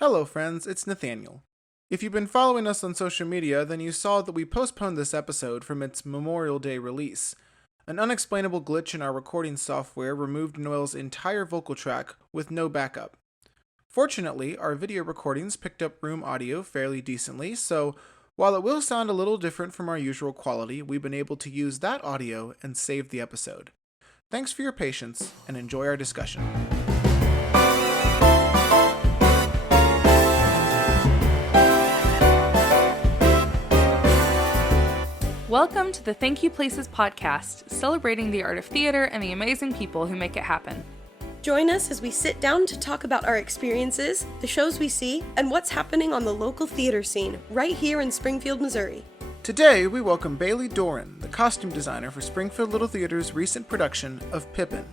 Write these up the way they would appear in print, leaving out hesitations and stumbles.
Hello friends, it's Nathaniel. If you've been following us on social media, then you saw that we postponed this episode from its Memorial Day release. An unexplainable glitch in our recording software removed Noel's entire vocal track with no backup. Fortunately, our video recordings picked up room audio fairly decently, so while it will sound a little different from our usual quality, we've been able to use that audio and save the episode. Thanks for your patience, and enjoy our discussion. Welcome to the Thank You Places podcast, celebrating the art of theater and the amazing people who make it happen. Join us as we sit down to talk about our experiences, the shows we see, and what's happening on the local theater scene right here in Springfield, Missouri. Today, we welcome Bailey Doran, the costume designer for Springfield Little Theatre's recent production of Pippin.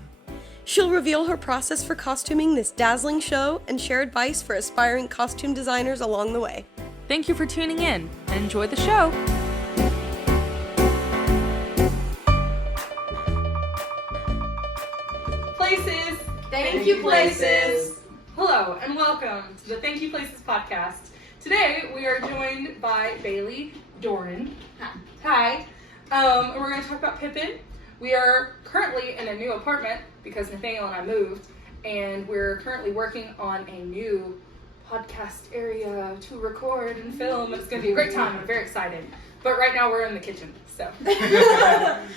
She'll reveal her process for costuming this dazzling show and share advice for aspiring costume designers along the way. Thank you for tuning in, and enjoy the show! Places! Thank you, Places! Hello, and welcome to the Thank You Places podcast. Today, we are joined by Bailey Doran. Hi. And we're going to talk about Pippin. We are currently in a new apartment because Nathaniel and I moved, and we're currently working on a new podcast area to record and film. It's going to be a great time. I'm very excited. But right now, we're in the kitchen, so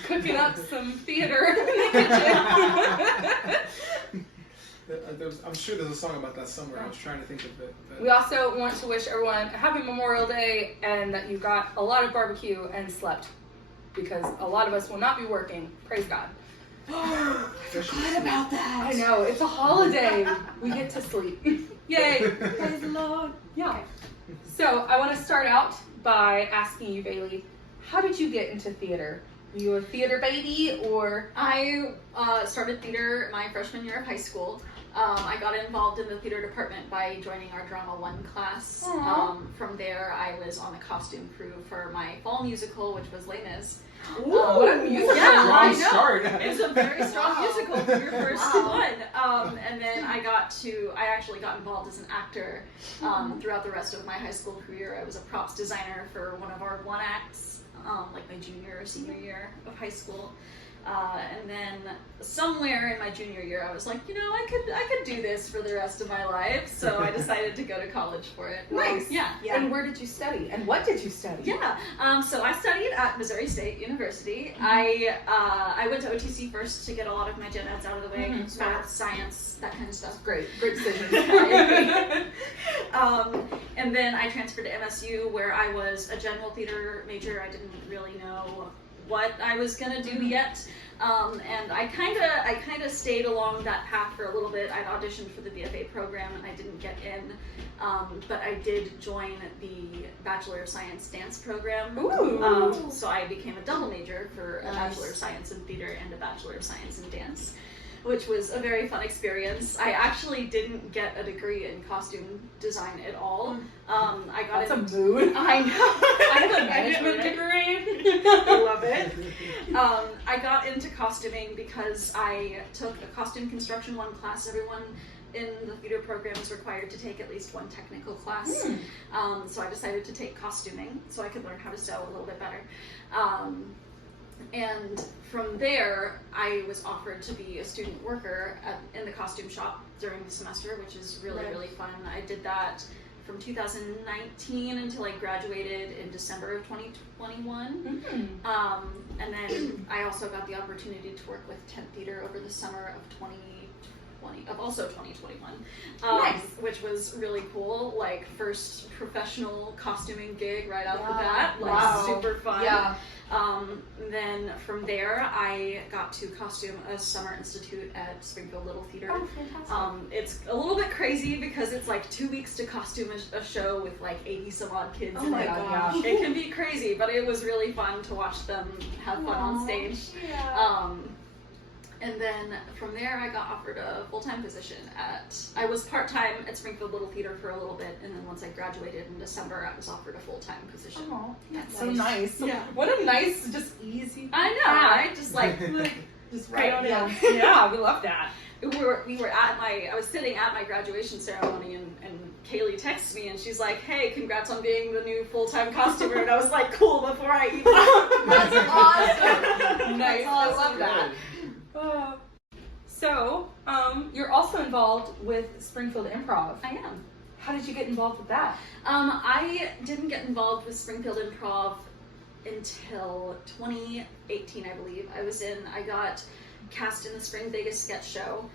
cooking up some theater in the kitchen. I'm sure there's a song about that somewhere. I was trying to think of it. But... We also want to wish everyone a happy Memorial Day and that you got a lot of barbecue and slept, because a lot of us will not be working. Praise God. I forgot about that. I know, it's a holiday. We get to sleep. Yay. Praise the Lord. Yeah. So I want to start out by asking you, Bailey, how did you get into theater? Were you a theater baby, or? I started theater my freshman year of high school. I got involved in the theater department by joining our Drama 1 class. From there, I was on the costume crew for my fall musical, which was Les Mis. Ooh, what a musical! Yeah, I know. Start. It's a very strong musical for your first one. And then I actually got involved as an actor throughout the rest of my high school career. I was a props designer for one of our one acts, like my junior or senior year of high school. And then somewhere in my junior year, I was like, I could do this for the rest of my life. So I decided to go to college for it. Nice. Yeah. And where did you study? And what did you study? Yeah. So I studied at Missouri State University. I went to OTC first to get a lot of my gen eds out of the way. Math, science, that kind of stuff. Great decision. And then I transferred to MSU, where I was a general theater major. I didn't really know what I was gonna do yet, and I kind of stayed along that path for a little bit. I'd auditioned for the BFA program and I didn't get in, but I did join the Bachelor of Science dance program. Ooh. So I became a double major for a Bachelor of Science in theater and a Bachelor of Science in dance, which was a very fun experience. I actually didn't get a degree in costume design at all. I got That's a mood. I know. I have a management degree. I love it. I got into costuming because I took a costume construction 1 class. Everyone in the theater program is required to take at least 1 technical class. So I decided to take costuming so I could learn how to sew a little bit better. And from there, I was offered to be a student worker in the costume shop during the semester, which is really, really fun. I did that from 2019 until I graduated in December of 2021. And then I also got the opportunity to work with Tent Theater over the summer of 2021, Nice. which was really cool. Like, first professional costuming gig right out the bat. Like, Wow. super fun. Yeah. Then from there, I got to costume a summer institute at Springfield Little Theatre. Oh, fantastic. It's a little bit crazy because it's like 2 weeks to costume a show with like 80 some odd kids. Oh in my it. gosh. It can be crazy, but it was really fun to watch them have fun on stage. Yeah. And then from there, I got offered a full-time position I was part-time at Springfield Little Theatre for a little bit, and then once I graduated in December, I was offered a full-time position. Oh, that's so nice. Yeah. What a nice, just easy. I know, right? Just like, just right on in. Yeah, we love that. I was sitting at my graduation ceremony, and Kaylee texts me and she's like, "Hey, congrats on being the new full-time costumer." And I was like, "Cool," before I even. That's awesome. Nice. I love that. So, you're also involved with Springfield Improv. I am. How did you get involved with that? I didn't get involved with Springfield Improv until 2018, I believe. I got cast in the Spring Vegas sketch show,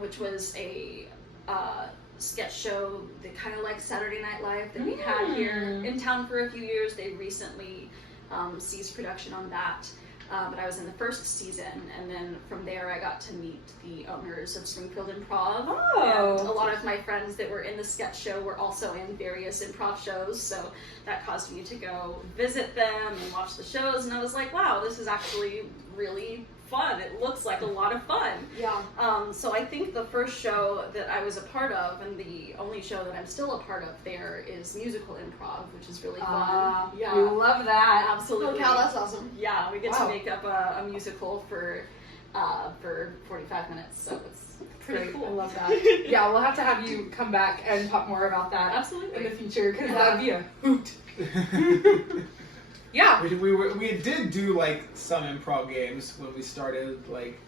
which was a sketch show that kind of like Saturday Night Live that we had here in town for a few years. They recently ceased production on that. But I was in the first season, and then from there I got to meet the owners of Springfield Improv. Oh. And a lot of my friends that were in the sketch show were also in various improv shows, so that caused me to go visit them and watch the shows, and I was like, wow, this is actually really fun. It looks like a lot of fun. Yeah. So I think the first show that I was a part of, and the only show that I'm still a part of there, is musical improv, which is really fun. Yeah. We love that. Absolutely. Oh, Cal, that's awesome. Yeah, we get Wow. to make up a musical for 45 minutes, so it's pretty Great. cool. I love that. Yeah, we'll have to have you come back and talk more about that Absolutely. in the future, because that'd be a hoot. Yeah. We did do like some improv games when we started like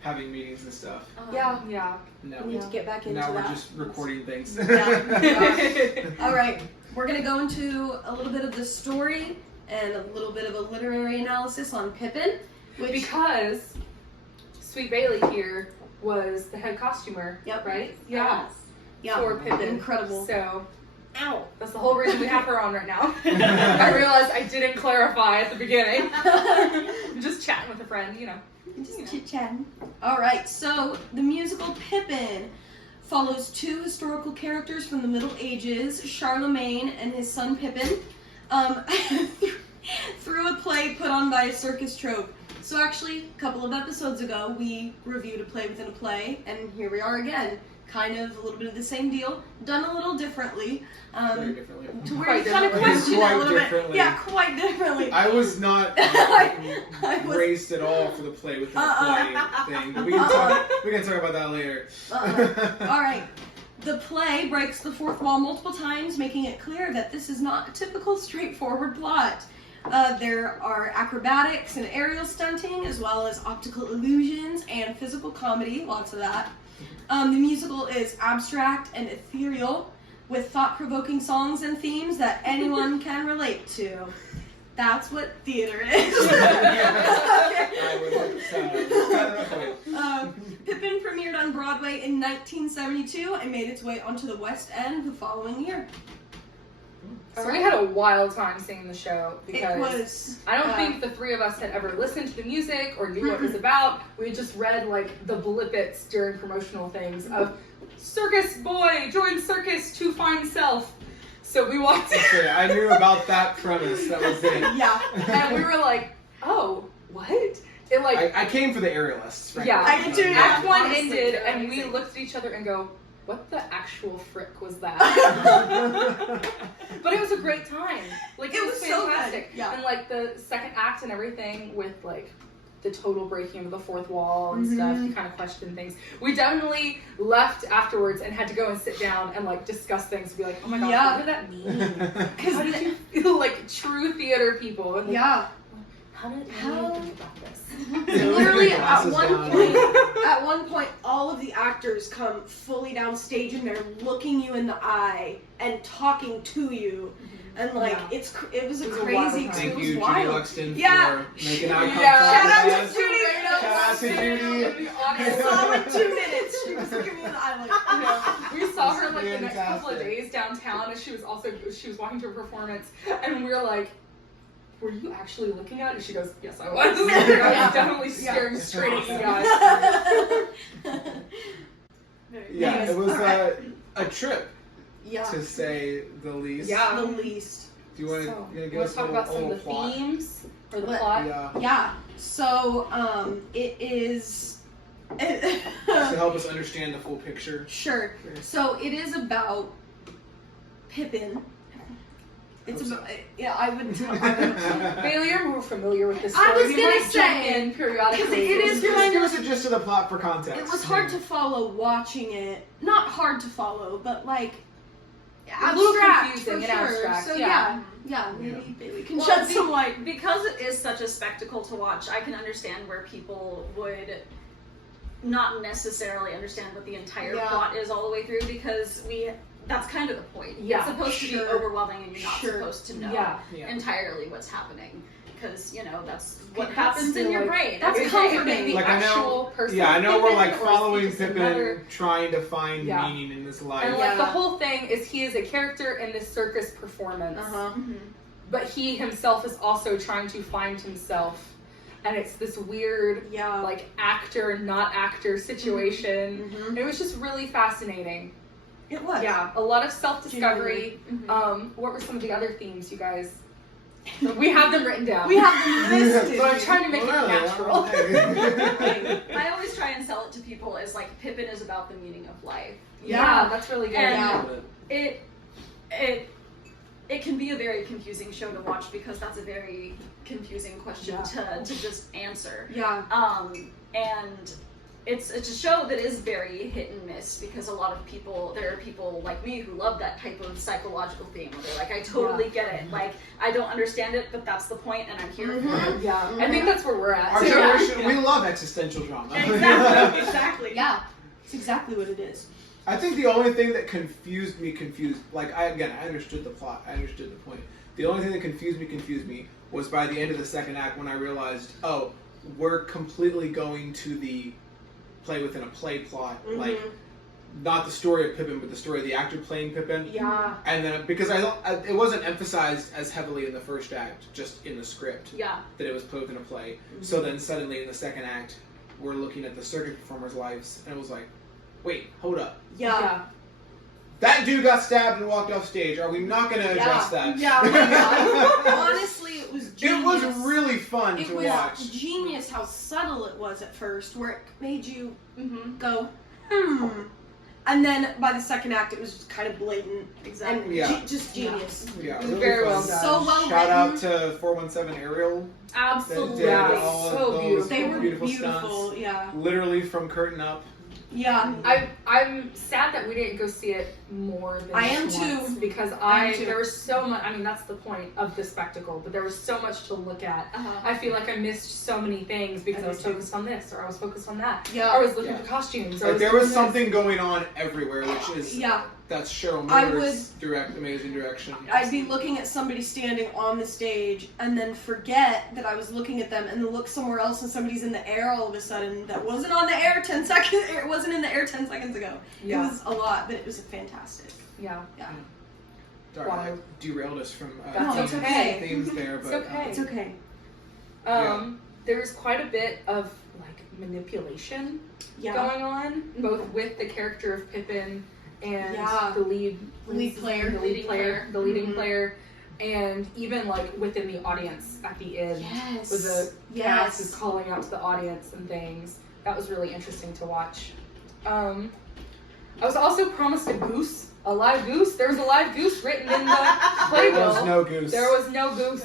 having meetings and stuff. Yeah. Yeah. No, We need to get back into now that. we're just recording things. All right, we're gonna go into a little bit of the story and a little bit of a literary analysis on Pippin, which Because Sweet Bailey here was the head costumer, Yep. right? Yeah. yeah, For Pippin. incredible. So Ow. that's the whole reason we have her on right now. I realized I didn't clarify at the beginning. I'm just chatting with a friend, you know. Just chit-chatting. All right, so the musical Pippin follows two historical characters from the Middle Ages, Charlemagne and his son Pippin, through a play put on by a circus troupe. So actually, a couple of episodes ago, we reviewed a play within a play, and here we are again. Kind of a little bit of the same deal, done a little differently. Very differently. To where Quite you kind of differently. question it Quite a little bit. differently. Yeah, quite differently. I was not I was- braced at all for the play within a play thing, but we can talk about that later. All right. The play breaks the fourth wall multiple times, making it clear that this is not a typical straightforward plot. There are acrobatics and aerial stunting, as well as optical illusions and physical comedy, lots of that. The musical is abstract and ethereal, with thought-provoking songs and themes that anyone can relate to. That's what theater is. Pippin premiered on Broadway in 1972 and made its way onto the West End the following year. So we had a wild time singing the show because It was. I don't think the three of us had ever listened to the music or knew what it was about. We had just read like the blippets during promotional things of circus boy joins circus to find self. So we walked in Okay, I knew about that premise. That was it. Yeah. and we were like, oh, what? It like I came for the aerialists. Frankly. yeah. I did too, yeah. Act one Honestly, ended they're and we amazing. looked at each other and go, what the actual frick was that? Yeah. But it was a great time. Like it was so good. fantastic. Yeah. And like the second act and everything with like the total breaking of the fourth wall and stuff, you kind of question things. We definitely left afterwards and had to go and sit down and like discuss things. Be like, oh my gosh, Yeah. what did that mean? How did you feel like true theater people? And like, Yeah. how did you How- think about this? Literally at Glasses one down. point, all of the actors come fully down stage and they're looking you in the eye and talking to you, and like Yeah. it was a It was a crazy. wild time. It Thank was you, Judy wild. Luxton, Yeah. for making eye contact. Yeah. Shout out with to us. Judy. Shout out to Judy. A solid 2 minutes. She was looking me in the eye like, Yeah. We saw her like the next couple of Fantastic. days downtown, and she was walking to a performance, and we were like, "Were you actually looking at it?" And she goes, "Yes, I was." I was definitely staring straight at you guys. Yeah, Anyways, it was alright. a trip, Yeah. to say the least. Yeah. The least. Do you want So, to give wanna us a talk little, about some of the plot? themes or the What? plot? Yeah. Yeah. So it is. To help us understand the full picture. Sure. So it is about Pippin. It's Hope so. about I would. Bailey, you're more familiar with this I story. was You gonna might jump say, in periodically. 'cause it is Give kind us a gist of the plot for context. It was hard to follow watching it. Not hard to follow, but like a little abstract, confusing for and sure. abstract. So yeah. maybe Bailey can Well, shed some light. Because it is such a spectacle to watch, I can understand where people would not necessarily understand what the entire plot is all the way through, because that's kind of the point. Yeah, it's supposed to be overwhelming and you're not supposed to know entirely what's happening, because that's what happens in your brain. That's comforting. The Like actual person. Yeah, I know we're like Pippin, or following is he just Pippin, another- trying to find meaning in this life. And like the whole thing is he is a character in this circus performance, but he himself is also trying to find himself. And it's this weird, like, actor, not actor situation. It was just really fascinating. It was. Yeah, a lot of self-discovery. What were some of the other themes, you guys? We have them written down. We have them listed. But I'm trying to make it natural. I always try and sell it to people as like Pippin is about the meaning of life. Yeah, that's really good. And it can be a very confusing show to watch, because that's a very confusing question to just answer. Yeah. And it's a show that is very hit and miss, because there are people like me who love that type of psychological theme where they're like, I totally get it. Like, I don't understand it, but that's the point, and I'm here for it. Yeah, I think that's where we're at. Our generation, we love existential drama. Exactly. Yeah. It's exactly what it is. I think the only thing that confused me, like, I understood the plot, I understood the point. The only thing that confused me was by the end of the second act, when I realized, oh, we're completely going to the play within a play plot, like, not the story of Pippin, but the story of the actor playing Pippin. Yeah. And then, because it wasn't emphasized as heavily in the first act, just in the script, that it was played within a play. So then suddenly in the second act, we're looking at the circus performers' lives, and it was like, wait, hold up. Yeah. That dude got stabbed and walked off stage. Are we not going to address that? Yeah. Oh my God. Honestly, it was genius. It was really fun to watch. It was genius how subtle it was at first, where it made you go, And then by the second act, it was just kind of blatant. Exactly. And just genius. Yeah, It was really very fun. well done. So well Shout out written. to 417 Ariel. Absolutely. That did all of So those beautiful. They were beautiful beautiful, stunts. yeah. Literally from curtain up. Yeah. I'm sad that we didn't go see it more than I am once, too. because I am too. there was so much. I mean, that's the point of the spectacle, but there was so much to look at. I feel like I missed so many things because I was focused on this, or I was focused on that. Yeah. Or I was looking at the costumes. Or I Like, was there was looking at this. something going on everywhere, which is that's Cheryl Miller's amazing direction. I'd be looking at somebody standing on the stage and then forget that I was looking at them and then look somewhere else and somebody's in the air all of a sudden that wasn't on the air 10 seconds. It wasn't in the air 10 seconds ago. Yeah. It was a lot, but it was fantastic. Yeah. Sorry, I derailed us from That's okay. themes there, but It's okay. It's okay. There's quite a bit of like manipulation going on, both with the character of Pippin and the leading player, and even like within the audience at the end, with the cast is calling out to the audience and things. That was really interesting to watch. I was also promised a live goose. There was a live goose written in the playbill. There was no goose. There was no goose.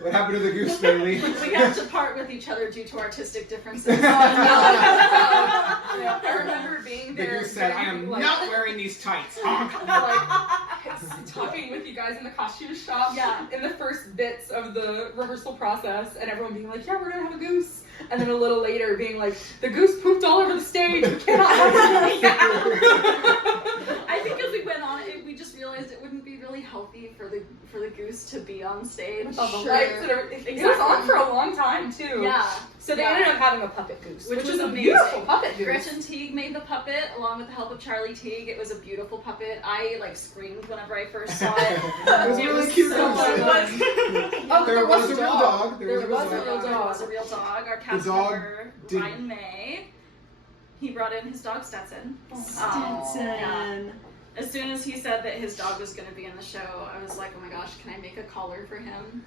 What happened to the goose, Bailey? We have to part with each other due to artistic differences. I remember being The there. goose said, "I am like, not wearing these tights." like talking with you guys in the costume shop in the first bits of the rehearsal process, and everyone being like, yeah, we're gonna have a goose, and then a little later being like, the goose pooped all over the stage, we cannot have it. I think as we went on, we just realized it wouldn't be really healthy for the goose to be on stage. With all the lights and everything. It was on for a long time too. Yeah. So they ended up having a puppet goose, which was a amazing. beautiful puppet goose. Gretchen Teague made the puppet along with the help of Charlie Teague. It was a beautiful puppet. I screamed whenever I first saw it. It was really cute. So fun. Oh, There was a real dog. There was a real There dog. was a real dog. Our cast dog member, did- Ryan May, he brought in his dog Stetson. Stetson. As soon as he said that his dog was going to be in the show, I was like, oh my gosh, can I make a collar for him?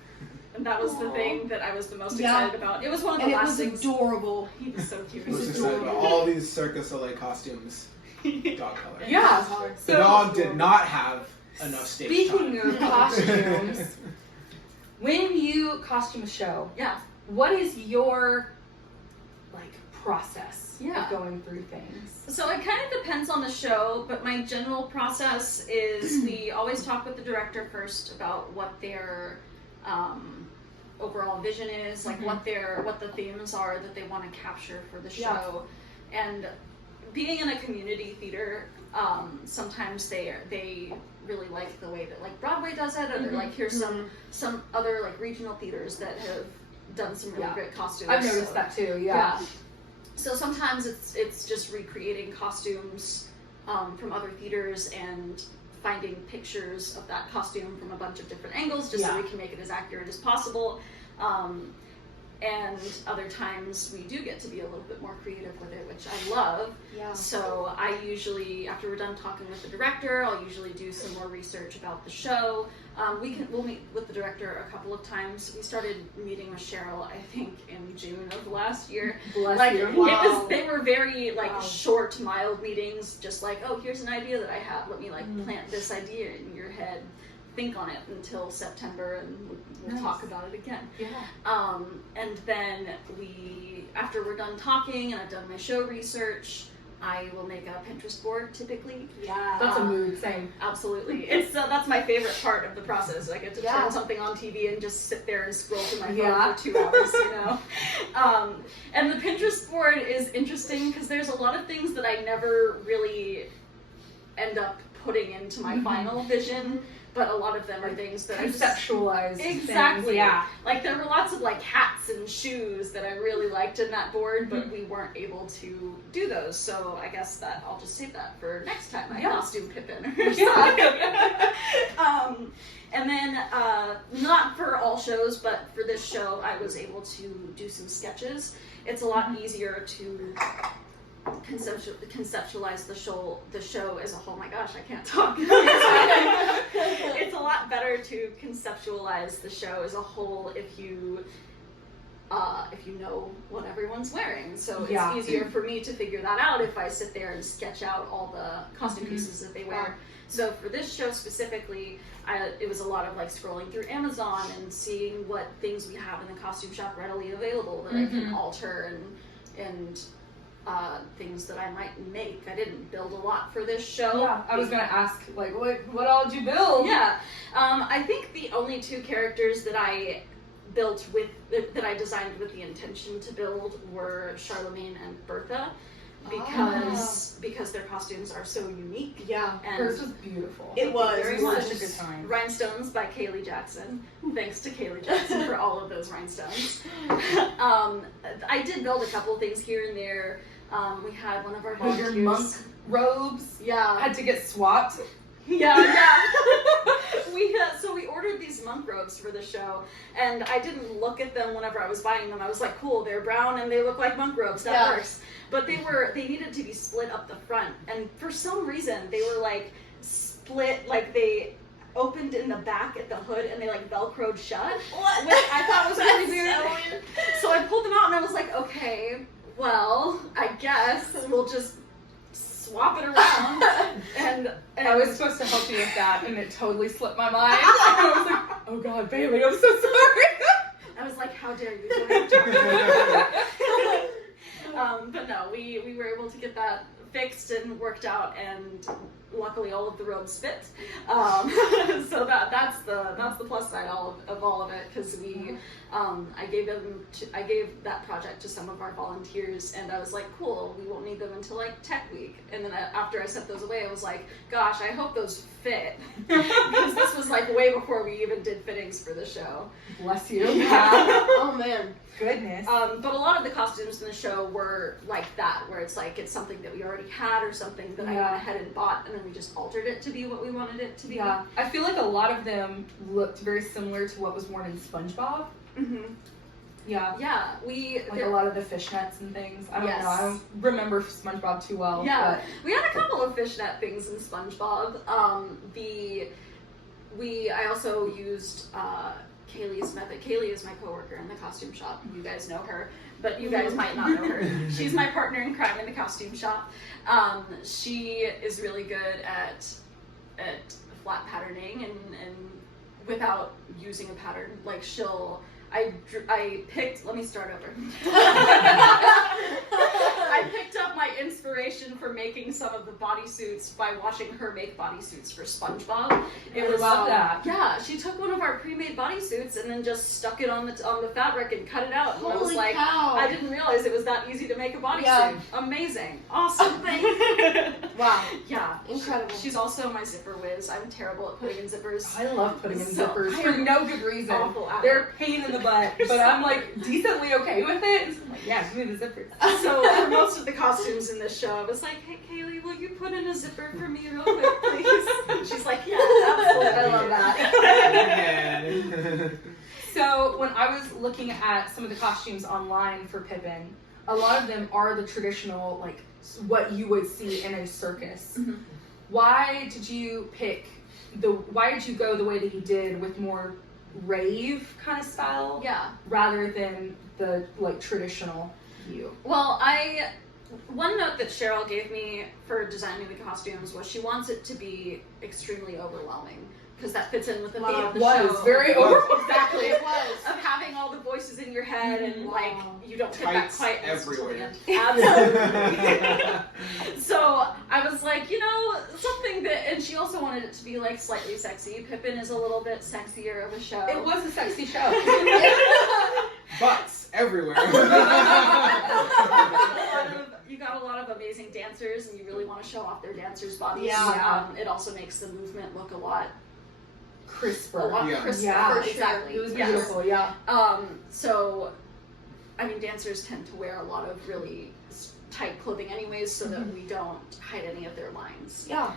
And that was the thing that I was the most excited about. It was one of the And it last was things. adorable. He was so cute. I was excited about all these Circus Soleil costumes. Dog color. Yeah. The dog did not have enough stage time. Speaking of costumes, when you costume a show, what is your like process Yeah. of going through things? So it kind of depends on the show, but my general process is we always talk with the director first about what their overall vision is, like what the themes are that they want to capture for the show. And being in a community theater, sometimes they really like the way that like Broadway does it, or they're like, here's some other like regional theaters that have done some really great costumes. I've noticed that too. Yeah. So sometimes it's just recreating costumes from other theaters and finding pictures of that costume from a bunch of different angles, just so we can make it as accurate as possible. And other times we do get to be a little bit more creative with it, which I love. Yeah. So I usually, after we're done talking with the director, I'll usually do some more research about the show. We'll meet with the director a couple of times. We started meeting with Cheryl, I think, in June of last year. Bless you. They were very short, mild meetings, just like, oh, here's an idea that I have. Let me plant this idea in your head. Think on it until September, and we'll talk about it again. Yeah. And then after we're done talking and I've done my show research, I will make a Pinterest board typically. Yeah. That's a mood. Same. Absolutely. It's that's my favorite part of the process. I get to turn something on TV and just sit there and scroll through my phone for 2 hours, you know. And the Pinterest board is interesting because there's a lot of things that I never really end up putting into my final vision. But a lot of them are things that conceptualize. Exactly. Things, yeah. Like there were lots of like hats and shoes that I really liked in that board, but we weren't able to do those. So I guess that I'll just save that for next time I costume Pippin or something. And then not for all shows, but for this show, I was able to do some sketches. It's a lot easier to conceptualize the show as a whole. Oh my gosh, I can't talk. It's a lot better to conceptualize the show as a whole if you know what everyone's wearing. So it's easier for me to figure that out if I sit there and sketch out all the costume pieces that they wear. So for this show specifically, it was a lot of like scrolling through Amazon and seeing what things we have in the costume shop readily available that I can alter and things that I might make. I didn't build a lot for this show. Yeah, I was gonna ask, like, what all did you build? Yeah, I think the only 2 characters that I built that I designed with the intention to build were Charlemagne and Bertha, because their costumes are so unique. Yeah, and hers was beautiful. It was very such much. a good time. Rhinestones by Kaylee Jackson. Thanks to Kaylee Jackson for all of those rhinestones. I did build a couple things here and there. We had one of our Your monk robes had to get swapped. Yeah. We ordered these monk robes for the show, and I didn't look at them whenever I was buying them. I was like, cool, they're brown and they look like monk robes. That works. But they needed to be split up the front, and for some reason they were like split, like they opened in the back at the hood and they like velcroed shut, which I thought was really weird. So I pulled them out and I was like, okay, well, I guess we'll just swap it around. And I was supposed to help you with that, and it totally slipped my mind. I was like, oh God, Bailey, I'm so sorry. I was like, how dare you? But no, we were able to get that fixed and worked out, and luckily all of the robes fit. So that's the plus side of all of it, because I gave that project to some of our volunteers, and I was like, cool, we won't need them until like Tech Week. And then after I sent those away, I was like, gosh, I hope those fit, because this was like way before we even did fittings for the show. Bless you. Oh man. Goodness. But a lot of the costumes in the show were like that, where it's like it's something that we already had or something that I went ahead and bought, and then we just altered it to be what we wanted it to be. Yeah, I feel like a lot of them looked very similar to what was worn in SpongeBob. Yeah. Yeah, a lot of the fishnets and things. I don't know. I don't remember SpongeBob too well. Yeah, we had a couple of fishnet things in SpongeBob. I also used Kaylee's method. Kaylee is my coworker in the costume shop. You guys know her, but you guys might not know her. She's my partner in crime in the costume shop. She is really good at flat patterning and without using a pattern. Like I picked. Let me start over. I picked up my inspiration for making some of the bodysuits by watching her make bodysuits for SpongeBob. It was love that. Yeah, she took one of our pre-made bodysuits and then just stuck it on the fabric and cut it out. And I was Holy like, cow. I didn't realize it was that easy to make a bodysuit. Yeah. Amazing, awesome, thank you. Wow. Yeah, Incredible. She's also my zipper whiz. I'm terrible at putting in zippers. I love putting in So- zippers I for am no good reason. awful at They're a pain in the butt, but I'm like decently okay with it. So I'm like, yeah, give me the zippers. So for most of the costumes in this show, I was like, hey Kaylee, will you put in a zipper for me real quick, please? And she's like, yeah, absolutely. I love that. Yeah. So when I was looking at some of the costumes online for Pippin, a lot of them are the traditional, like what you would see in a circus. Mhm. Why did you why did you go the way that you did with more rave kind of style Yeah. rather than the like traditional view? Well, one note that Cheryl gave me for designing the costumes was she wants it to be extremely overwhelming because that fits in with the theme of the show. It was very overwhelming. Exactly. It was. Of having all the voices in your head and like you don't hit Tights that quite everywhere. Absolutely. So I was like, something that, and she also wanted it to be like slightly sexy. Pippin is a little bit sexier of a show. It was a sexy show. Butts everywhere. You got a lot of amazing dancers, and you really want to show off their dancers' bodies. Yeah. It also makes the movement look a lot Crisper. Yeah. crisper. Yeah, for sure. Exactly. It was Yes. beautiful, yeah. So, I mean, dancers tend to wear a lot of really tight clothing anyways, so that we don't hide any of their lines. Yeah.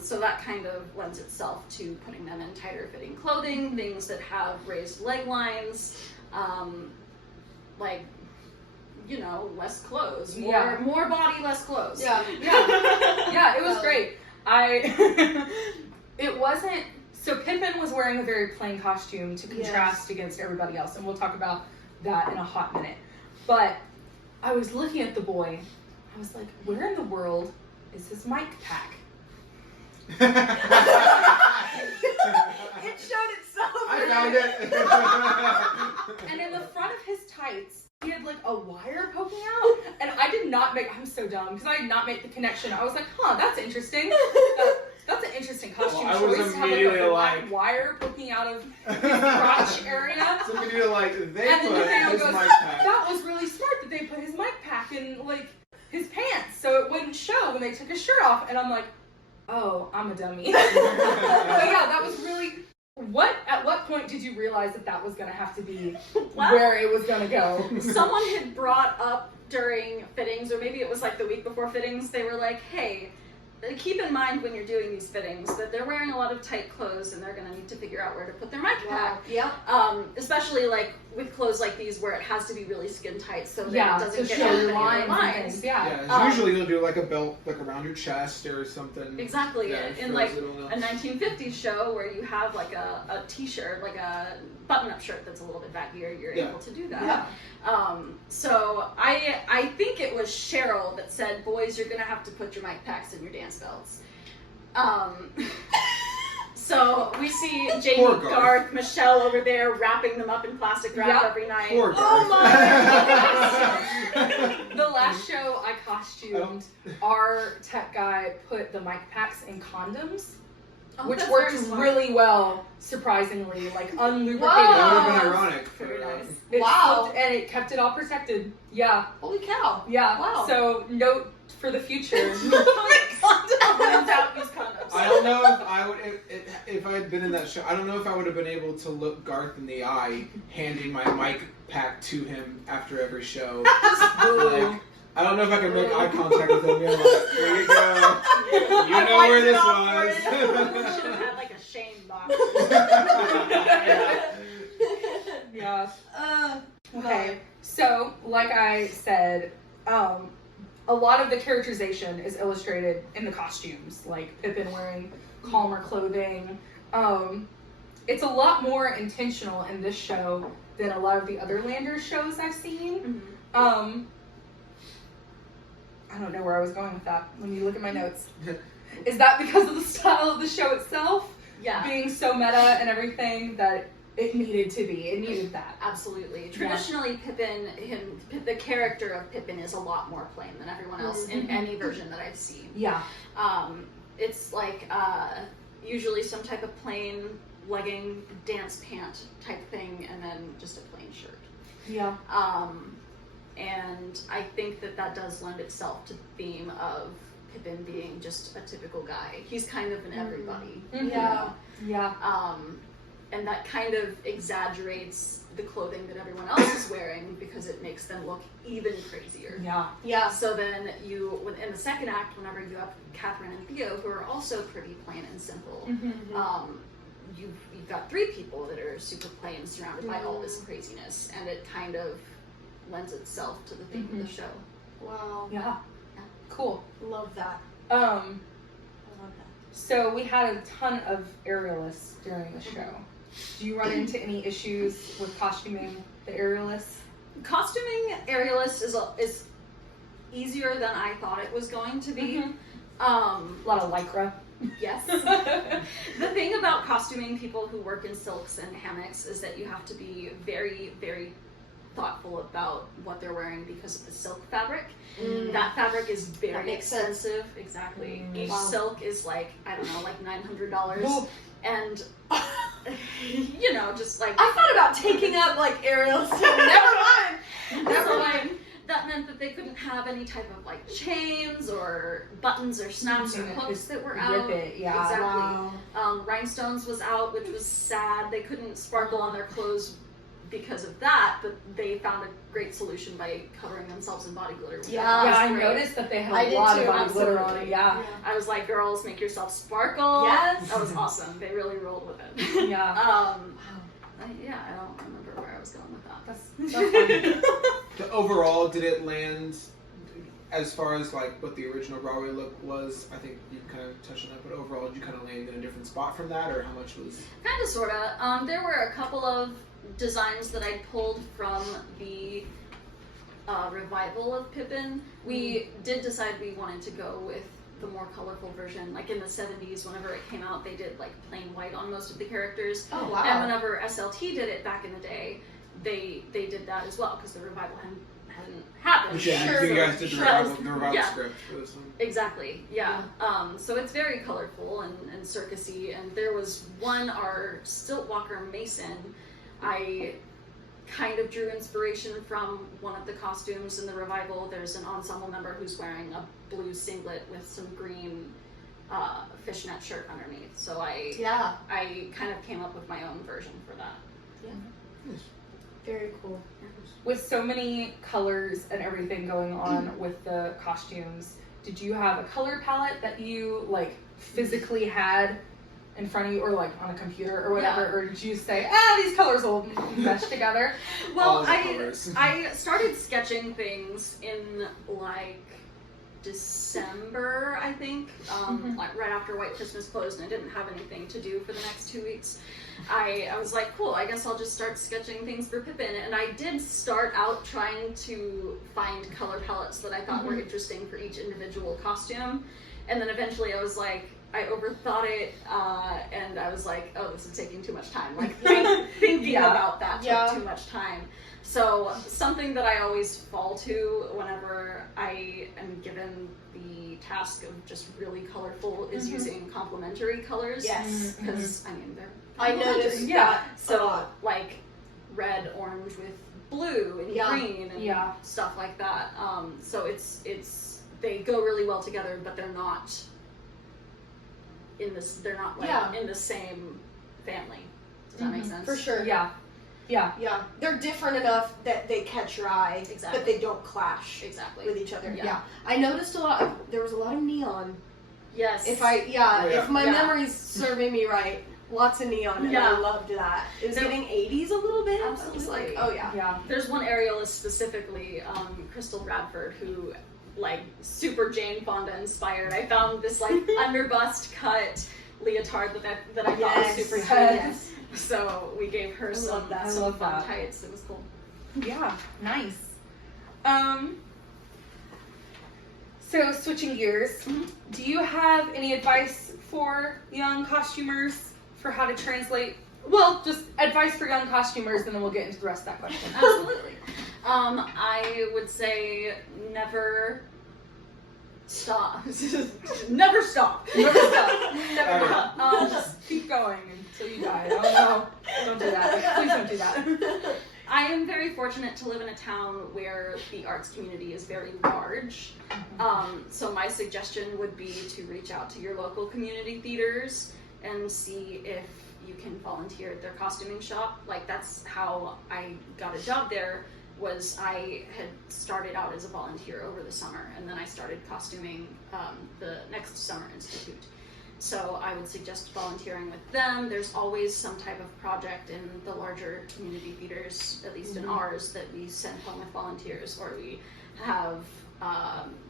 So that kind of lends itself to putting them in tighter fitting clothing, things that have raised leg lines, less clothes, more body, less clothes. Yeah. Yeah, it was great. It wasn't, so Pippin was wearing a very plain costume to contrast against everybody else, and we'll talk about that in a hot minute. But I was looking at the boy, I was like, where in the world is his mic pack? It showed itself. I found it. And in the front of his tights, he had like a wire poking out, and I did not make, I'm so dumb, because I did not make the connection. I was like, that's interesting. That's an interesting costume Well, I was choice to have immediately a black like- wire poking out of his crotch area. So we do like they And then put Nathaniel his goes, mic pack. that was really smart that they put his mic pack in like his pants so it wouldn't show when they took his shirt off. And I'm like, oh, I'm a dummy. But yeah, that was really, at what point did you realize that was going to have to be where it was going to go? Someone had brought up during fittings, or maybe it was like the week before fittings, they were like, hey, keep in mind when you're doing these fittings that they're wearing a lot of tight clothes and they're going to need to figure out where to put their mic pack. Yep. Especially like with clothes like these where it has to be really skin tight so that it To doesn't get show any your of lines. the And lines. things, yeah. Yeah, usually you'll do like a belt like around your chest or something. Exactly. Yeah, In for like those that don't a know. 1950s show where you have like a t-shirt, like a button-up shirt that's a little bit baggier, you're Yeah. able to do that. Yeah. So I think it was Cheryl that said, boys, you're gonna have to put your mic packs in your dance belts. So we see Jamie, Poor Garth. Garth, Michelle over there wrapping them up in plastic wrap Yep. every night. Poor Oh Garth. The last show I costumed, our tech guy put the mic packs in condoms, Oh, which that's worked very smart. really well, surprisingly, like unlubricated. Wow. That would have been ironic. Very nice. It Wow. slipped and it kept it all protected. Yeah, Holy cow. yeah. Wow. So note for the future. When in doubt, use condoms. I don't know if I would if I had been in that show. I don't know if I would have been able to look Garth in the eye, handing my mic pack to him after every show. Like, I don't know if I could make eye contact with him. Being like, here you go. You know where this was. Should have had like a shame box. Yeah. Okay. Okay. So, like I said, a lot of the characterization is illustrated in the costumes, like Pippin wearing calmer clothing. It's a lot more intentional in this show than a lot of the other Landers shows I've seen. I don't know where I was going with that. Let me look at my notes. Is that because of the style of the show itself? Yeah. Being so meta and everything that it needed to be. It needed that. Absolutely. Traditionally, Pippin, the character of Pippin is a lot more plain than everyone else in any version that I've seen. Yeah. It's like usually some type of plain legging dance pant type thing, and then just a plain shirt. Yeah. And I think that does lend itself to the theme of Pippin being just a typical guy. He's kind of an everybody. Mm-hmm. Yeah. Yeah. And that kind of exaggerates the clothing that everyone else is wearing because it makes them look even crazier. Yeah. Yeah. So then in the second act, whenever you have Catherine and Theo, who are also pretty plain and simple, you've got three people that are super plain, surrounded by all this craziness, and it kind of lends itself to the theme of the show. Wow. Yeah. Cool. Love that. Um, I love that. so we had a ton of aerialists during the show. Do you run into any issues with costuming the aerialists? Costuming aerialist is easier than I thought it was going to be. A lot of lycra. Yes. The thing about costuming people who work in silks and hammocks is that you have to be very, very thoughtful about what they're wearing because of the silk fabric. That fabric is That very makes sense. expensive. Exactly. Each Wow. silk is like, I don't know, like $900. Ooh. And, just like... I thought about taking up like aerials too. Never mind. That meant that they couldn't have any type of like chains or buttons or snaps or hooks that were out. Rip it, yeah. Exactly. Wow. Rhinestones was out, which was sad. They couldn't sparkle on their clothes because of that, but they found a great solution by covering themselves in body glitter. Which Yeah. Yeah, I great. noticed that they had I a did lot too, of body glitter on it. absolutely. Yeah. I was like, girls, make yourself sparkle. Yes. That was awesome. They really rolled with it. Yeah. I don't remember where I was going with that. That's so funny. The overall, did it land as far as like what the original Broadway look was? I think you kind of touched on that, but overall, did you kind of land in a different spot from that, or how much was? Kind of, sort of. There were a couple of designs that I pulled from the revival of Pippin. We did decide we wanted to go with the more colorful version. Like in the 70s, whenever it came out, they did like plain white on most of the characters. Oh wow. And whenever SLT did it back in the day, they did that as well because the revival hadn't happened. Yeah, you guys did the revival Yeah. script for this one. Exactly, yeah. So it's very colorful and circusy, and there was one, our Stiltwalker Mason, I kind of drew inspiration from one of the costumes in the revival. There's an ensemble member who's wearing a blue singlet with some green fishnet shirt underneath. So I kind of came up with my own version for that. Very cool. With so many colors and everything going on with the costumes, did you have a color palette that you like physically had in front of you, or like on a computer or whatever, or did you say, these colors will mesh together? Well, All the colors. I started sketching things in like December, I think, like right after White Christmas closed, and I didn't have anything to do for the next 2 weeks. I was like, cool, I guess I'll just start sketching things for Pippin, and I did start out trying to find color palettes that I thought were interesting for each individual costume, and then eventually I was like, I overthought it, and I was like, oh, this is taking too much time. Like, thinking about that took too much time. So something that I always fall to whenever I am given the task of just really colorful is using complementary colors. Yes. Because, I mean, they're I noticed. complementary. Yeah. So, like, red, orange with blue and green and stuff like that. So they go really well together, but they're not in this, they're not like in the same family. Does that make sense? For sure. Yeah. Yeah. They're different enough that they catch your eye, Exactly. but they don't clash Exactly. with each other. Yeah. I noticed there was a lot of neon. Yes. If my Yeah. memory's serving me right, lots of neon, and I loved that. It was getting 80s a little bit. Absolutely. I was like, oh yeah. Yeah. There's one aerialist specifically, Crystal Bradford, who like super Jane Fonda inspired. I found this like underbust cut leotard that I thought was super cute. Yes. So we gave her some fun tights. It was cool. Yeah, nice. So switching gears, do you have any advice for young costumers for how to translate Well, just advice for young costumers, and then we'll get into the rest of that question. Absolutely. I would say never stop. Never stop. Never stop. Never Okay. stop. Just keep going until you die. Oh no. Don't do that. Please don't do that. I am very fortunate to live in a town where the arts community is very large. So my suggestion would be to reach out to your local community theaters and see if you can volunteer at their costuming shop. Like, that's how I got a job there. Was I had started out as a volunteer over the summer, and then I started costuming the next summer institute. So I would suggest volunteering with them. There's always some type of project in the larger community theaters, at least in ours, that we send home with volunteers, or we have,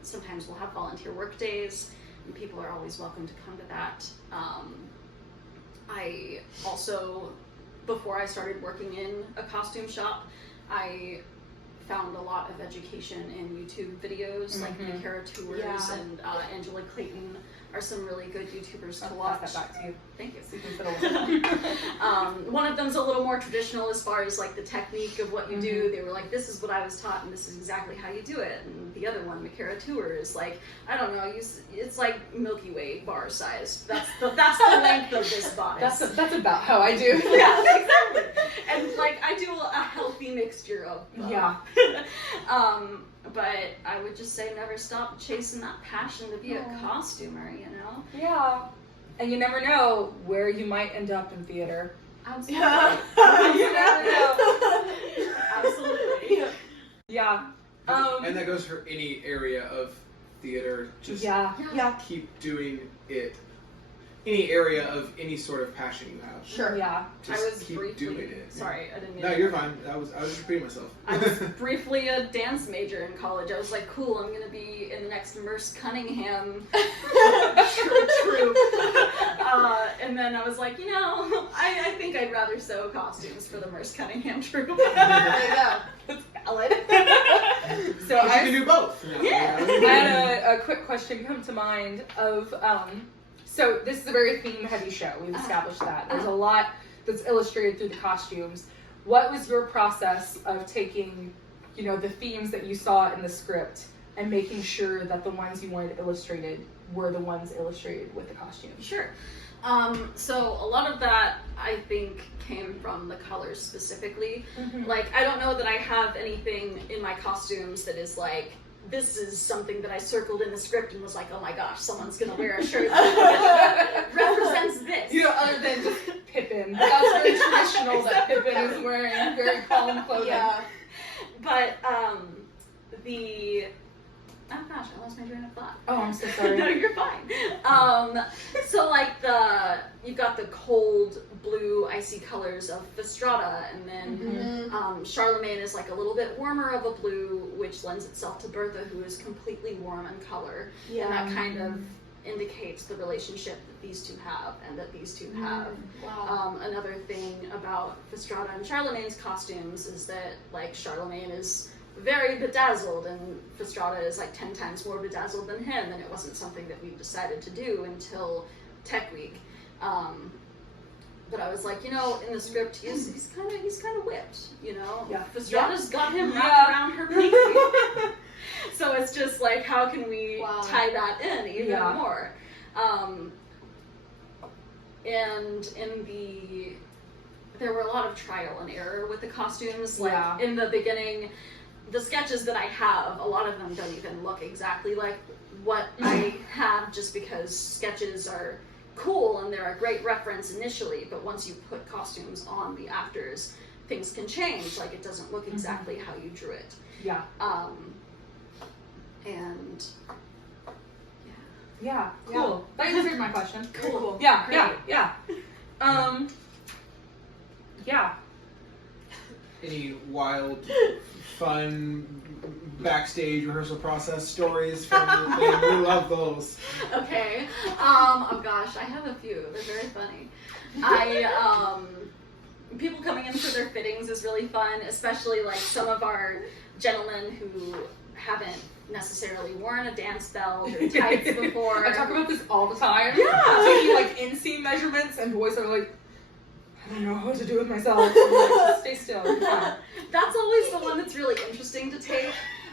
sometimes we'll have volunteer work days, and people are always welcome to come to that. I also, before I started working in a costume shop, I found a lot of education in YouTube videos, like Makara Tours and Angela Clayton are some really good YouTubers to watch. Pass that back to you. Thank you. So you can fiddle. One of them's a little more traditional as far as like the technique of what you do. They were like, this is what I was taught and this is exactly how you do it. And the other one, Makara Tour, is like, I don't know, it's like Milky Way bar sized. That's the length of this bodice. That's about how I do. Yeah, exactly. And like I do a healthy mixture of both. Yeah. But I would just say never stop chasing that passion to be a costumer, you know? Yeah. And you never know where you might end up in theater. Absolutely. You never know. Absolutely. Yeah. And that goes for any area of theater. Just Yeah. keep doing it. Any area of any sort of passion you have. Sure. Yeah. Just I was keep briefly doing it. Sorry, I didn't mean No, to- you're fine. I was just repeating myself. I was briefly a dance major in college. I was like, cool, I'm gonna be in the next Merce Cunningham troupe. And then I was like, you know, I think I'd rather sew costumes for the Merce Cunningham troupe. There you go. That's valid. So You can do both. You know? Yeah. I had a quick question come to mind of, so this is a very theme-heavy show. We've established that. There's a lot that's illustrated through the costumes. What was your process of taking, you know, the themes that you saw in the script and making sure that the ones you wanted illustrated were the ones illustrated with the costumes? Sure. So a lot of that, I think, came from the colors specifically. Like, I don't know that I have anything in my costumes that is like, this is something that I circled in the script and was like, oh my gosh, someone's gonna wear a shirt that represents this. You know, other than just Pippin. That's very traditional that Pippin is wearing very calm clothing. Yeah. But, oh gosh, I lost my train of thought. Oh, I'm so sorry. No, you're fine. So like you've got the cold blue icy colors of Fastrada, and then Charlemagne is like a little bit warmer of a blue, which lends itself to Bertha, who is completely warm in color. Yeah. And that kind of indicates the relationship that these two have and that these two have. Wow. Another thing about Fastrada and Charlemagne's costumes is that like Charlemagne is very bedazzled and Fastrada is like 10 times more bedazzled than him, and it wasn't something that we decided to do until Tech Week. But I was like, you know, in the script he's kind of whipped, you know. Yeah. Fastrada's got him wrapped around her pinky. So it's just like, how can we tie that in even more? And there were a lot of trial and error with the costumes. Like in the beginning, the sketches that I have, a lot of them don't even look exactly like what I have, just because sketches are cool and they're a great reference initially, but once you put costumes on the actors, things can change. Like, it doesn't look exactly how you drew it. Yeah. And yeah, cool. That answered my question. cool. Yeah, Great. yeah. Yeah. Any wild, fun backstage rehearsal process stories from the thing? We love those. Okay. Oh gosh, I have a few. They're very funny. People coming in for their fittings is really fun, especially like some of our gentlemen who haven't necessarily worn a dance belt or tights before. I talk about this all the time. Yeah. Taking like inseam measurements, and boys are like, I don't know what to do with myself. I'm like, just stay still. You're fine. That's always the one that's really interesting to take.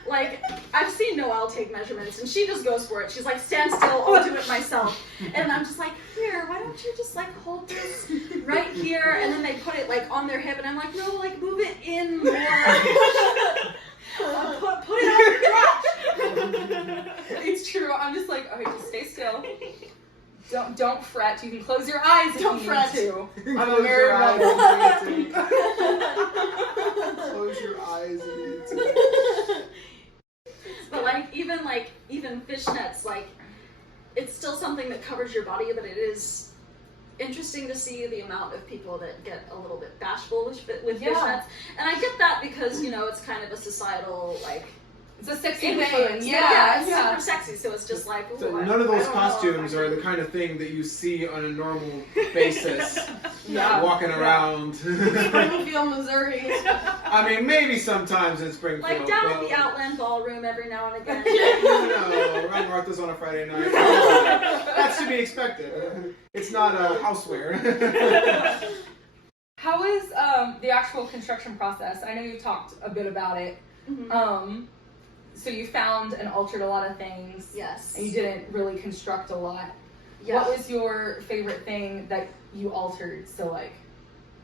Like, I've seen Noel take measurements, and she just goes for it. She's like, stand still, I'll do it myself. And I'm just like, here, why don't you just, like, hold this right here? And then they put it, like, on their hip, and I'm like, no, like, move it in more. Put it on your crotch. It's true. I'm just like, okay, just stay still. Don't fret. You can close your eyes if Don't you fret. need to. I'm a Close your married eyes woman. if you need to. Close your eyes if you need to. But, even fishnets, like, it's still something that covers your body, but it is interesting to see the amount of people that get a little bit bashful with fishnets. And I get that because, it's kind of a societal, like, It's a sexy influence. thing. It's super sexy, so it's just like, ooh, So I none of don't those know, costumes I are the kind of thing that you see on a normal basis, Yeah. walking around. Springfield, Missouri. I mean, maybe sometimes in Springfield. Like down at but- the Outland Ballroom every now and again. No, around Martha's on a Friday night. That's to be expected. It's not a houseware. How is the actual construction process? I know you've talked a bit about it. Mhm. So you found and altered a lot of things. Yes. And you didn't really construct a lot. Yeah. What was your favorite thing that you altered? So like,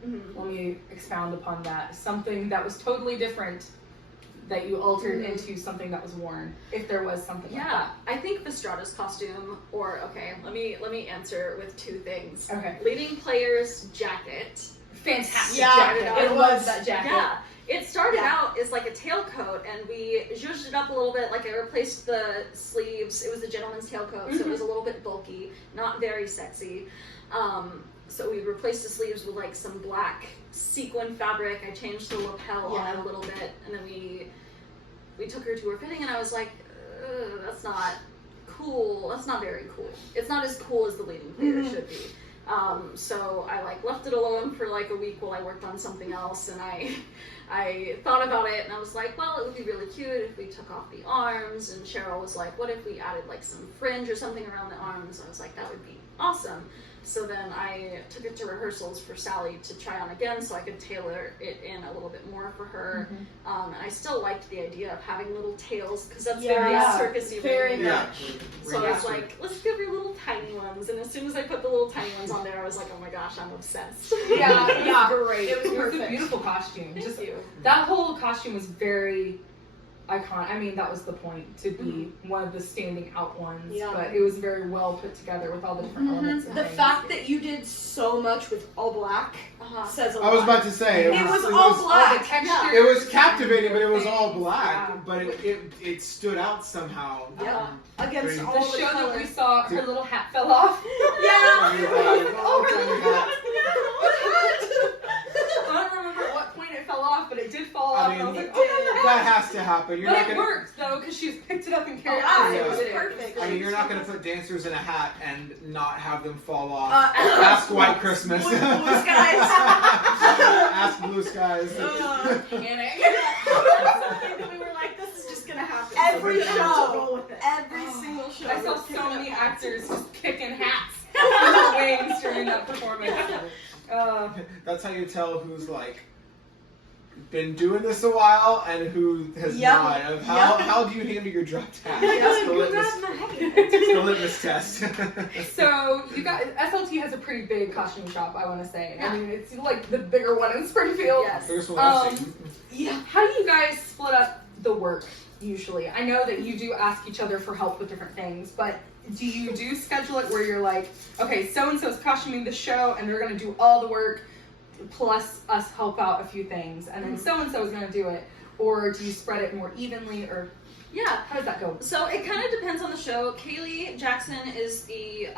Mhm. let me expound upon that. Something that was totally different that you altered Mhm. into something that was worn, if there was something like Yeah, I think Vestrada's costume, let me answer with two things. that. Okay. Leading player's jacket. Fantastic Yeah, jacket. I it love was. that jacket. Yeah. It started Yeah. out as like a tailcoat, and we zhuzhed it up a little bit. Like I replaced the sleeves. It was a gentleman's tailcoat, so it was a little bit bulky, not very sexy. So we replaced the sleeves with like some black sequin fabric. I changed the lapel on it a little bit, and then we took her to her fitting, and I was like, that's not cool. That's not very cool. It's not as cool as the leading player should be. So I like left it alone for like a week while I worked on something else, and I thought about it, and I was like, well, it would be really cute if we took off the arms. And Cheryl was like, what if we added like some fringe or something around the arms? I was like, that would be awesome. So then I took it to rehearsals for Sally to try on again, so I could tailor it in a little bit more for her. And I still liked the idea of having little tails, because that's very circusy. Very ring. Yeah. So I was like, let's give her little tiny ones. And as soon as I put the little tiny ones on there, I was like, oh my gosh, I'm obsessed. Yeah. Great. It was a perfect. beautiful costume. Thank Just you. that whole costume was very iconic. I mean, that was the point, to be one of the standing out ones. Yeah. But it was very well put together with all the different elements. And The things. fact that you did so much with all black says a lot. I was about to say It was all All black. the textures. It was captivating, but it was all things. black. Yeah. But it stood out somehow. Yeah. Against Very- all The the show that we colors. saw, her little hat fell off. Yeah. Oh, her little hat. I don't remember at what point it fell off, but it did fall I off. mean, and I was like, it oh did. my gosh. That has to happen. You're But not it gonna. worked though, because she just picked it up and carried Yeah, it. it on. was It perfect. I mean, you're not going to put dancers in a hat and not have them fall off. Ask Ask White Christmas. Blue skies. Ask Blue Skies. Panic. We were like, this is just gonna happen. Every So we're gonna have to roll show. with it. Every single show. I saw was so picking many up actors just kicking hats in the wings during that performance. That's how you tell who's like been doing this a while and who has Yep. not. Of how do you handle your dropped hat? Like, That's the you litmus, grabbed my head. it's the litmus test. So you got SLT has a pretty big costume shop, I want to say. Yeah. I mean, it's like the bigger one in Springfield. Yes. First one I've Um, seen. Yeah. How do you guys split up the work usually? I know that you do ask each other for help with different things, but do you do schedule it where you're like, okay, so and so is costuming the show and they're gonna do all the work plus us help out a few things, and then so and so is gonna do it, or do you spread it more evenly, or Yeah. how does that go? So it kind of depends on the show. Kaylee Jackson is the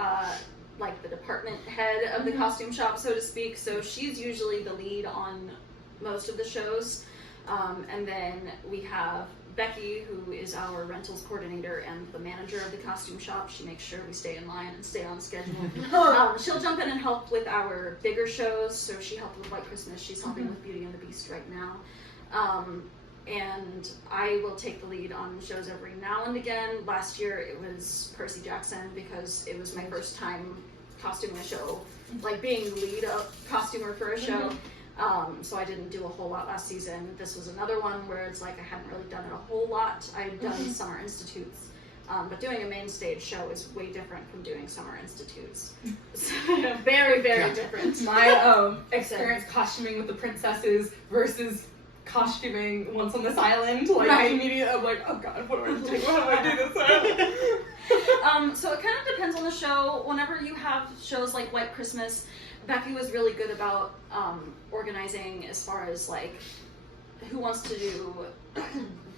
like the department head of the costume shop, so to speak. So she's usually the lead on most of the shows. And then we have Becky, who is our rentals coordinator and the manager of the costume shop. She makes sure we stay in line and stay on schedule. She'll jump in and help with our bigger shows. So she helped with White Christmas. She's helping with Beauty and the Beast right now. And I will take the lead on shows every now and again. Last year it was Percy Jackson, because it was my first time costuming a show, like being the lead of costume costumer for a show. So I didn't do a whole lot last season. This was another one where it's like I hadn't really done it a whole lot. I'd done summer institutes. But doing a main stage show is way different from doing summer institutes. Very, very different. My experience costuming with the princesses versus costuming once on this island, like immediately I'm like, oh god, what do I do? How do I do this? So it kind of depends on the show. Whenever you have shows like White Christmas, Becky was really good about organizing as far as like who wants to do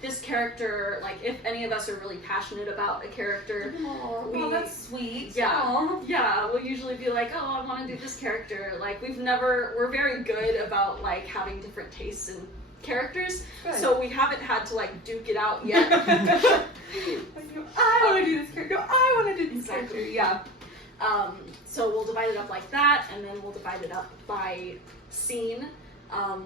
this character. Like if any of us are really passionate about a character, Oh, that's sweet. yeah, Aw. yeah, we'll usually be like, oh, I want to do this character. Like we're very good about like having different tastes in characters, Good. so we haven't had to like duke it out yet. I want to do this character. I want to do this Exactly. character. Yeah. So we'll divide it up like that, and then we'll divide it up by scene.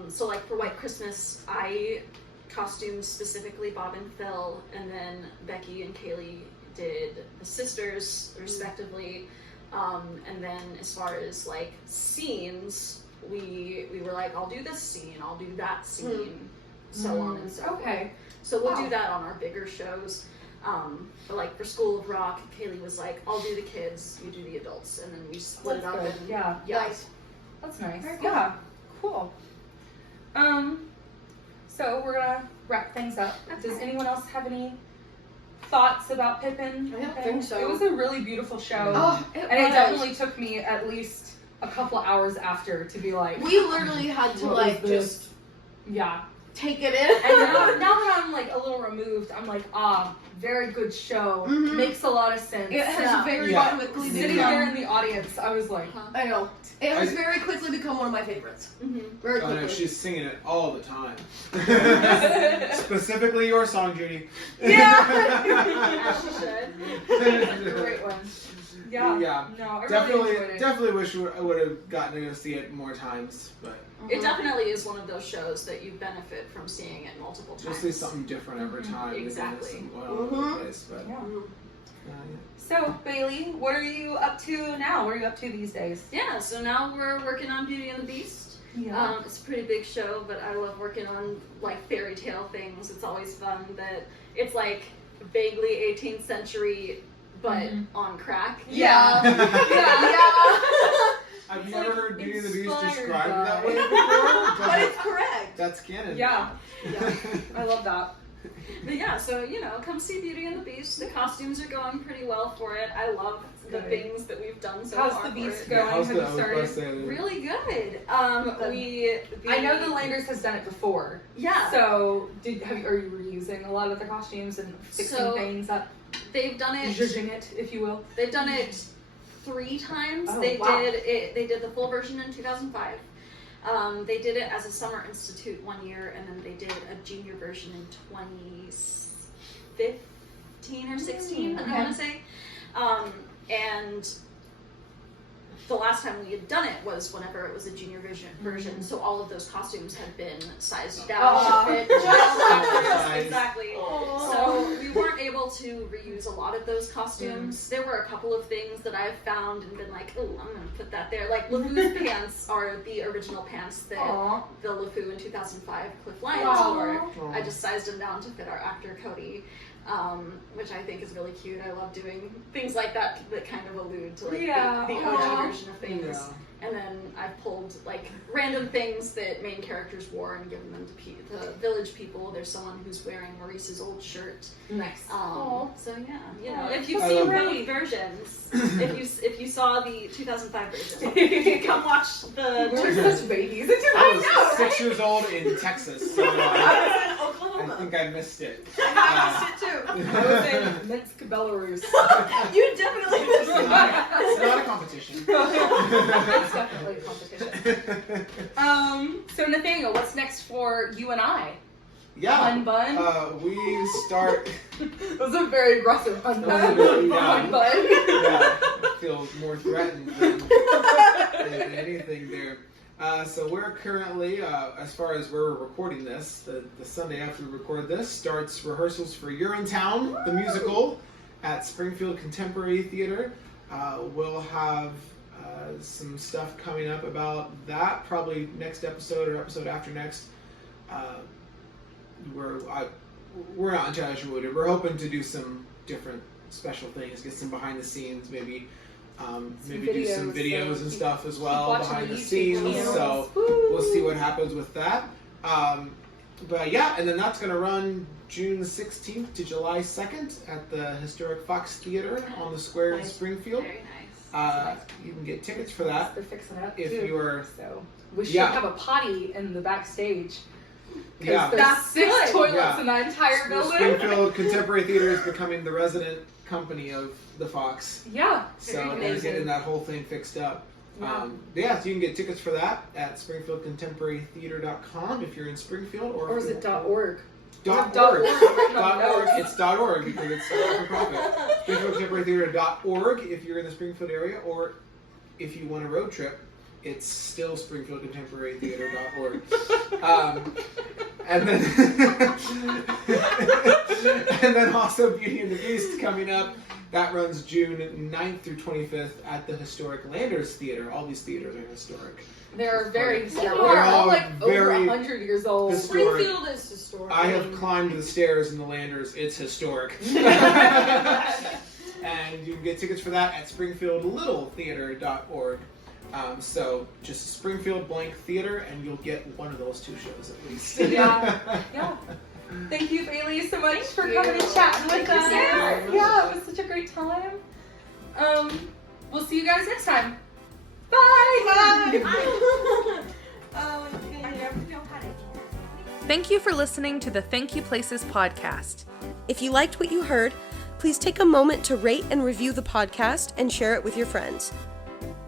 So like for White Christmas, I costumed specifically Bob and Phil, and then Becky and Kaylee did the sisters respectively. And then as far as like scenes, we were like, I'll do this scene, I'll do that scene, so on and so forth. Okay. So we'll do that on our bigger shows. But like for School of Rock, Kaylee was like, I'll do the kids, you do the adults, and then we split That's it up. good. And Yeah. Nice. That's nice. Very cool. Yeah. Cool. So we're gonna wrap things up. Does anyone else have any thoughts about Pippin? I don't think so. It was a really beautiful show. Oh, it And it was. definitely took me at least a couple of hours after to be like, We literally had to What like was this? just yeah. take it in. And now that I'm like a little removed, I'm like, very good show. Mhm. Makes a lot of sense. It has Yeah. very Yeah. quickly Sitting become. there in the audience, I was like, I know. It has I- very quickly become one of my favorites. Mhm. Very Oh quickly. no, she's singing it all the time. Specifically your song, Judy. As she should. great one. Yeah. Yeah. No, I Definitely, really enjoyed it. definitely wish I would have gotten to go see it more times, but It definitely is one of those shows that you benefit from seeing it multiple times. just see something different every time. Exactly. It's going all over the place, but Yeah. Mhm. So, Bailey, what are you up to now? What are you up to these days? Yeah, so now we're working on Beauty and the Beast. It's a pretty big show, but I love working on like fairy tale things. It's always fun that it's like vaguely 18th century, but on crack. Yeah. I've It's never like heard Beauty and the Beast inspired described by- that way before, But it's correct. that's canon. Yeah. I love that. But yeah, so come see Beauty and the Beast. The costumes are going pretty well for it. I love the Good. things that we've done so How's far. the for Beast it. going? Yeah, how's Have the, you I was about to started? say, Really good. I know the Landers has done it before. Yeah. So, are you reusing a lot of the costumes and fixing So- things up, They've done it. zhuzhing it, if you will? They've done it 3 times. Oh, They wow. did it. They did the full version in 2005. They did it as a summer institute one year, and then they did a junior version in 2015 or 16. okay. I want to say. And the last time we had done it was whenever it was a junior version. So all of those costumes had been sized down Aw. to fit child actors. Nice. Exactly. Aw. So we weren't able to reuse a lot of those costumes. There were a couple of things that I've found and been like, oh, I'm going to put that there. Like LeFou's pants are the original pants that Aw. the LeFou in 2005 Cliff Lyons Wow. wore. I just sized them down to fit our actor Cody, which I think is really cute. I love doing things like that that kind of allude to like Yeah. the Aw. OG version of things. Yeah. And then I've pulled like random things that main characters wore and given them to the village people. There's someone who's wearing Maurice's old shirt. Nice. So yeah, if you've I seen love both versions, if you saw the 2005 version, come watch the. We're such babies. I was 6 years old in Texas, so I was in I Oklahoma. think I missed it. I missed it too. I was in Minsk, Belarus. You definitely missed It's it. not a competition. It's definitely a competition. So Nathaniel, what's next for you and I? Yeah. Hun bun? We start. It was a very aggressive hun That was a bun. very, Hun bun. Yeah, I feel more threatened than anything there. So we're currently, as far as we're recording this, the Sunday after we record this, starts rehearsals for You're in Town, the musical, at Springfield Contemporary Theatre. We'll have some stuff coming up about that, probably next episode or episode after next. We're not entirely sure what to do. We're hoping to do some different special things, get some behind the scenes, maybe do some videos and stuff as well behind the scenes. So we'll see what happens with that. But yeah, and then that's going to run June 16th to July 2nd at the historic Fox Theater on the square in Springfield. Very nice. You can get tickets for that They're fixing it up if too. you are. So we should Yeah. have a potty in the backstage. Because Yeah. there's That's 6 good. toilets Yeah. in the entire The building. Springfield Contemporary Theater is becoming the resident company of the Fox. Yeah. So Very they're amazing. getting that whole thing fixed up. Yeah. So you can get tickets for that at SpringfieldContemporaryTheater.com if you're in Springfield, Or is it .org? .org. .org. .org. It's .org because it's not for profit. SpringfieldContemporaryTheater.org if you're in the Springfield area, or if you want a road trip, it's still SpringfieldContemporaryTheater.org. And then also Beauty and the Beast coming up. That runs June 9th through 25th at the historic Landers Theater. All these theaters are historic. They're very historic. They're They're all all like over very 100 years old. historic. Springfield is historic. I have climbed the stairs in the Landers. It's historic. And you can get tickets for that at SpringfieldLittleTheatre.org. So just Springfield blank theater, and you'll get one of those 2 shows at least. Yeah. Yeah. Thank you, Bailey, so much for coming and chatting with Thank you us. so much. Yeah, it was such a great time. We'll see you guys next time. Bye. Thank you for listening to the Thank You Places podcast. If you liked what you heard, please take a moment to rate and review the podcast and share it with your friends.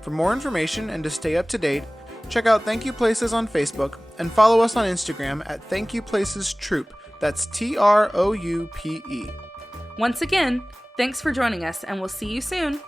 For more information and to stay up to date, check out Thank You Places on Facebook and follow us on Instagram at Thank You Places Troupe. That's TROUPE. Once again, thanks for joining us, and we'll see you soon.